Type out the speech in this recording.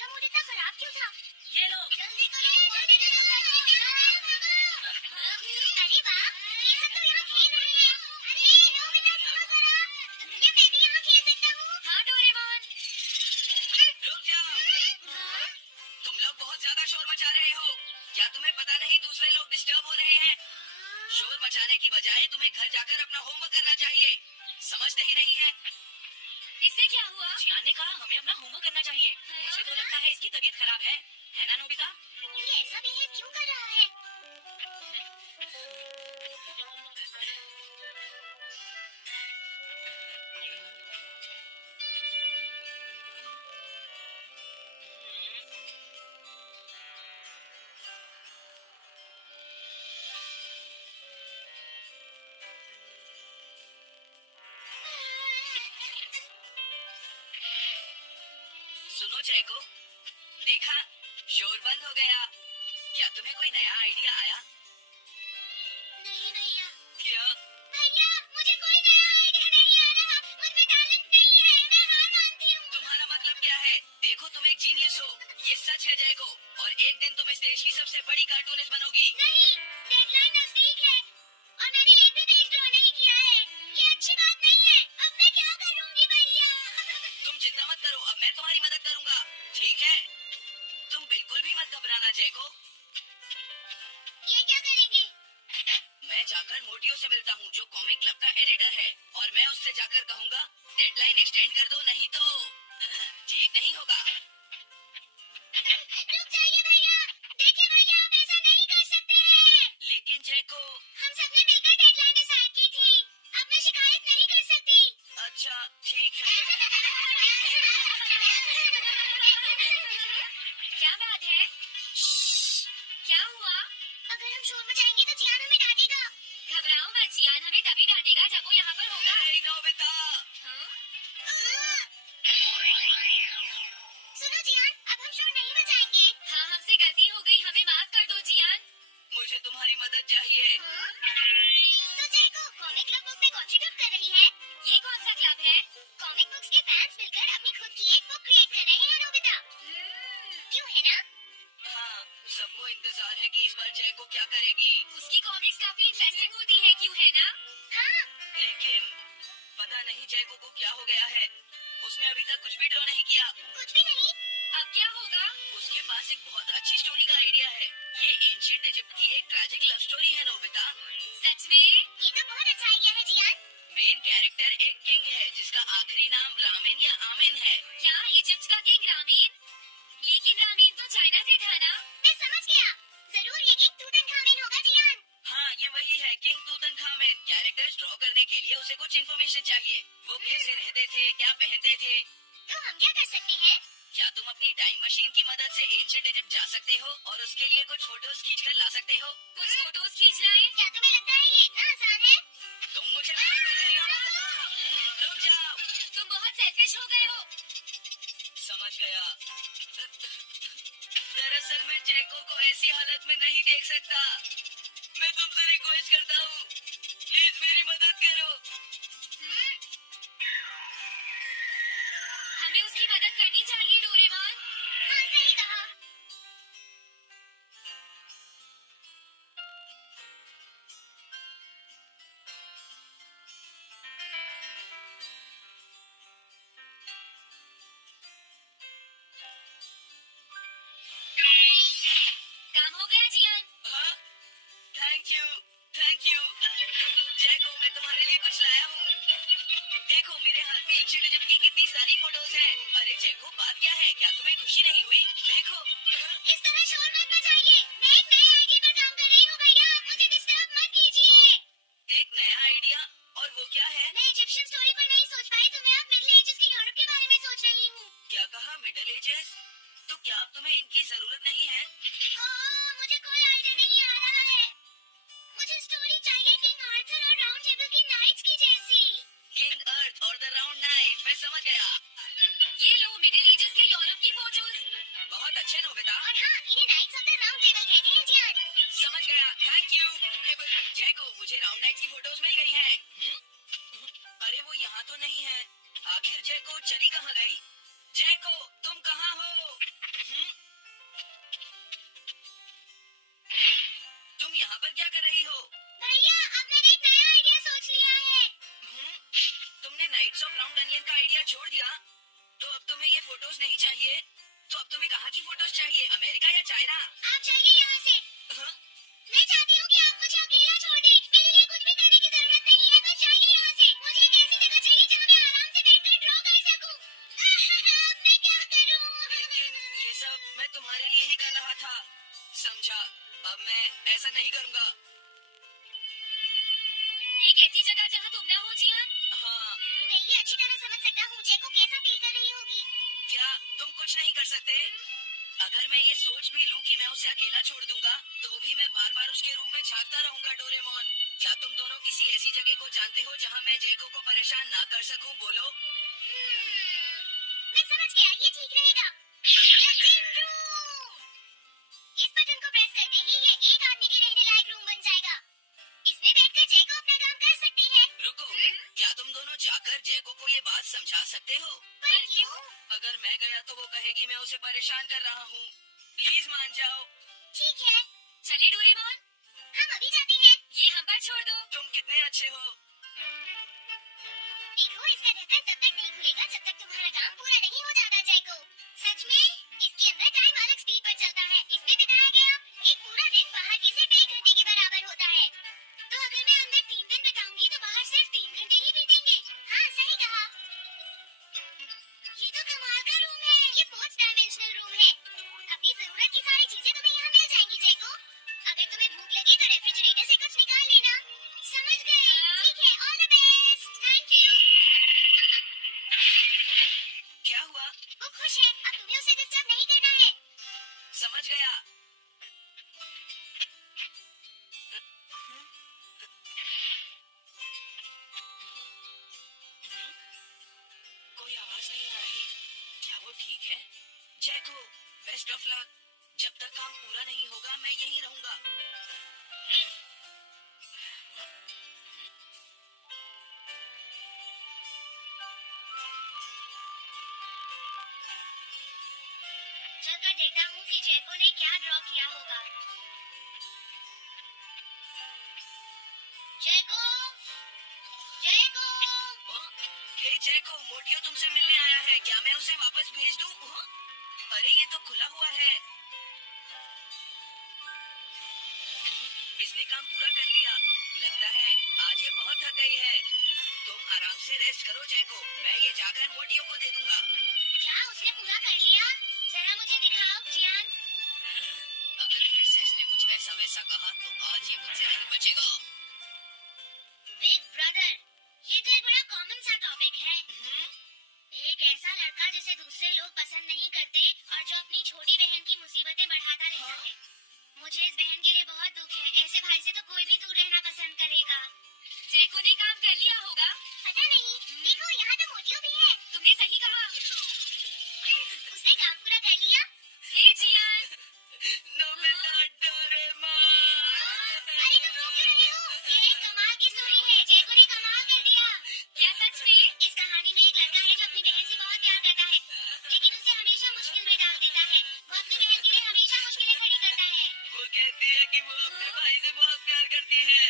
का मूड इतना खराब क्यों था? ये लो जल्दी करो, अरे वाह, ये सब तो यहाँ खेल रहे हैं। हे नोबिता, सुनो जरा, क्या मैं भी यहाँ खेल सकता हूँ? हाँ डोरेमोन। रुक जाओ, तुम लोग बहुत ज्यादा शोर मचा रहे हो। क्या तुम्हें पता नहीं दूसरे लोग डिस्टर्ब हो रहे हैं? शोर मचाने की बजाय तुम्हें घर जाकर अपना होमवर्क करना चाहिए। समझते ही नहीं है। इससे क्या हुआ? जियान ने कहा हमें अपना होमवर्क करना चाहिए। मुझे तो लगता है इसकी तबीयत खराब है ना नोबिता? ये ऐसा बिहेव क्यों कर रहा है? सुनो जैको, देखा शोर बंद हो गया। क्या तुम्हें कोई नया आइडिया आया? नहीं भैया। क्या? भैया, मुझे कोई नया आइडिया नहीं आ रहा। मुझमें टैलेंट नहीं है, मैं हार मानती हूँ। तुम्हारा मतलब क्या है? देखो तुम एक जीनियस हो, ये सच है जैको। और एक दिन तुम इस देश की सबसे बड़ी कार्टूनिस्ट बनोगी। नहीं, डेडलाइन नजदीक है और मैंने एक भी पेज ड्रॉ नहीं किया है। ये अच्छी बात नहीं है। अब मैं क्या करूँगी भैया? तुम चिंता मत करो, अब मैं तुम्हारी मदद करूंगा, ठीक है? तुम बिल्कुल भी मत घबराना जैको। ये क्या करेंगे? मैं जाकर मोटियो से मिलता हूँ, जो कॉमिक क्लब का एडिटर है, और मैं उससे जाकर कहूँगा डेडलाइन एक्सटेंड कर दो, नहीं तो ठीक नहीं होगा। रुक जाइए भैया। देखिए भैया, आप ऐसा नहीं कर सकते हैं। लेकिन जैको। हम सबने मिलकर डेडलाइन डिसाइड की थी। अब मैं शिकायत नहीं कर सकती। अच्छा ठीक है। क्या बात है? क्या हुआ? अगर हम शोर मचाएंगे तो जियान हमें डांटेगा। घबराओ मत, जियान हमें तभी डांटेगा जब वो यहाँ पर होगा। हे नोबिता। सुनो जियान, अब हम शोर नहीं मचाएंगे। हाँ, हमसे गलती हो गई, हमें माफ कर दो जियान। मुझे तुम्हारी मदद चाहिए। तो जैको कॉमिक क्लब बुक में कंट्रीब्यूट कर रही है। ये कौन सा क्लब है? कॉमिक बुक्स के फैंस मिलकर अपनी खुद की एक बुक क्रिएट कर रहे हैं नोबिता। क्यों है ना? हाँ, सबको इंतजार है कि इस बार जैको क्या करेगी। उसकी कॉमिक्स काफी इंटरेस्टिंग होती है, क्यों है ना? हाँ। लेकिन पता नहीं जैको को क्या हो गया है। उसने अभी तक कुछ भी ड्रॉ नहीं किया। कुछ भी नहीं? अब क्या होगा? उसके पास एक बहुत अच्छी स्टोरी का आइडिया है। ये एंशिएंट इजिप्ट की एक ट्रैजिक लव स्टोरी है नोबिता। सच में? ये तो बहुत अच्छा आइडिया है जियान। मेन कैरेक्टर एक किंग है जिसका आखिरी नाम रामेन या आमेन है। क्या इजिप्ट का किंग रामीन? लेकिन रामीन तो चाइना से था ना? मैं समझ गया, जरूर ये किंग तूतनखामेन होगा जियान। हाँ, ये वही है, किंग तूतनखामेन। कैरेक्टर्स ड्रॉ करने के लिए उसे कुछ इन्फॉर्मेशन चाहिए। वो कैसे रहते थे, क्या पहनते थे। तो हम क्या कर सकते हैं? क्या तुम अपनी टाइम मशीन की मदद से एंशिएंट इजिप्ट जा सकते हो और उसके लिए कुछ फोटोज खींच कर ला सकते हो? कुछ फोटोज खींच लाए? क्या तुम्हें लगता है ये इतना आसान है? तुम मुझे मदद कर रही हो। रुक जाओ। तुम बहुत सेल्फिश हो गए हो। समझ गया। दरअसल मैं जैको को ऐसी हालत में नहीं देख सकता। मैं तुमसे रिक्वेस्ट करता हूँ, प्लीज मेरी मदद करो। हमें उसकी मदद करनी चाहिए डोरेमोन। हाँ, सही कहा। काम हो गया जियान। हाँ, थैंक यू, थैंक यू। जैको, मैं तुम्हारे लिए कुछ लाया हूँ। देखो मेरे हाथ में एंशिएंट इजिप्ट की कितनी सारी फोटोज हैं। अरे जैको, बात क्या है? क्या तुम्हें खुशी नहीं हुई? देखो। इस तरह शोर मत मचाइए। मैं एक नए आइडिया पर काम कर रही हूँ भैया, आप मुझे डिस्टर्ब मत कीजिए। एक नया आइडिया? और वो क्या है? मैं इजिप्शियन स्टोरी पर नहीं सोच पाई तो मैं अब मिडिल एजेस के यूरोप के बारे में सोच रही हूँ। क्या कहा, मिडिल एजेस? तो क्या अब तुम्हें इनकी जरूरत नहीं है? मुझे कोई आइडिया नहीं आ रहा है। मुझे स्टोरी चाहिए किंग आर्थर और राउंड टेबल की नाइट्स की जैसी। किंग अर्थ और द राउंड नाइट, मैं समझ गया। ये लो मिडिल एजेस के यूरोप की फोटोज। बहुत अच्छे नोबिता। और हाँ, इन्हें knights of the round table कहते हैं जियान। समझ गया, थैंक यू। जैको, मुझे राउंड नाइट की फोटोज मिल गई हैं। अरे वो यहाँ तो नहीं है। आखिर जैको चली कहाँ गई? जैको, तुम कहाँ हो? सब मैं तुम्हारे लिए ही कर रहा था, समझा? अब मैं ऐसा नहीं करूँगा। एक ऐसी जगह जहाँ तुम ना हो जियान। हाँ। मैं ये अच्छी तरह समझ सकता हूँ जैको कैसा फील कर रही होगी। क्या तुम कुछ नहीं कर सकते? अगर मैं ये सोच भी लूं कि मैं उसे अकेला छोड़ दूंगा, तो भी मैं बार बार उसके रूम में झांकता रहूंगा। डोरेमोन, क्या तुम दोनों किसी ऐसी जगह को जानते हो जहाँ मैं जैको को परेशान ना कर सकूं? बोलो। मैं समझ गया, ये ठीक रहेगा। Kitchen room. इस बटन को प्रेस करते ही ये एक आदमी के रहने लायक रूम बन जाएगा। इसमें बैठकर जैको अपना काम कर सकती है। रुको, क्या तुम दोनों जाकर जैको को ये बात समझा सकते हो? पर क्यों? अगर मैं गया तो वो कहेगी मैं उसे परेशान कर रहा हूँ। प्लीज मान जाओ। ठीक है, चले डोरेमोन, हम अभी जाते हैं। ये हम पर छोड़ दो। तुम कितने अच्छे हो। देखो, इसका ढक्कन तब तक नहीं खुलेगा जब तक तुम्हारा काम पूरा नहीं हो जाता। जैको, सच में इसके अंदर टाइम अलग स्पीड पर चलता है। इसमें बिताया गया एक पूरा दिन बाहर के सिर्फ 1 घंटे के बराबर होता है। तो अगर मैं अंदर 3 दिन बिताऊंगी तो बाहर सिर्फ 3 घंटे ही बीतेंगे। हाँ, सही कहा। ये तो कमाल का रूम है। ये 4th डायमेंशनल रूम है। अपनी जरूरत की सारी चीजें तुम्हें यहाँ मिल जाएंगी। जैको, अगर तुम्हें भूख लगे तो रेफ्रिजरेटर से कुछ निकाल लेना। समझ गए? ठीक है, all the best. Thank you. क्या हुआ? वो खुश है, अब तुम्हें उसे डिस्टर्ब नहीं करना है। समझ गया। कोई आवाज नहीं आ रही। क्या वो ठीक है? जैको, बेस्ट ऑफ लक। जब तक काम पूरा नहीं होगा मैं यहीं रहूंगा। चलकर देखता हूँ कि जैको ने क्या ड्रॉ किया होगा। जैको, जैको। हे जैको, मोटियो तुमसे मिलने आया है। क्या मैं उसे वापस भेज दूं? अरे ये तो खुला हुआ है। इसने काम पूरा कर लिया। लगता है आज ये बहुत थक गई है। तुम आराम से रेस्ट करो जैको, मैं ये जाकर मोटियो को दे दूंगा। क्या उसने पूरा कर लिया? जरा मुझे दिखाओ जियान। अगर फिर से इसने कुछ ऐसा वैसा कहा तो आज ये मुझसे नहीं बचेगा। बिग ब्रदर, ये तो एक बड़ा कॉमन सा टॉपिक है। एक ऐसा लड़का जिसे दूसरे लोग पसंद नहीं करते और जो अपनी छोटी बहन की मुसीबतें बढ़ाता रहता है। मुझे इस बहन के लिए बहुत दुख है। ऐसे भाई से तो कोई भी दूर रहना पसंद करेगा। जैको ने काम कर लिया होगा। पता नहीं। देखो, यहाँ तो मोटियो भी है। तुमने सही कहा। उसने काम पूरा कर लिया। Hey Gian. Nobita, Doraemon. अरे तुम रो क्यों रहे हो? ये एक कमाल की स्टोरी है। जैको ने कमाल कर दिया। क्या सच में? इस कहानी में एक लड़का है जो अपनी बहन से बहुत प्यार करता है, लेकिन उसे हमेशा मुश्किल में डाल देता है। वो अपनी बहन के लिए हमेशा मुश्किलें खड़ी करता है। वो कहती है कि वो अपने भाई से बहुत प्यार करती है।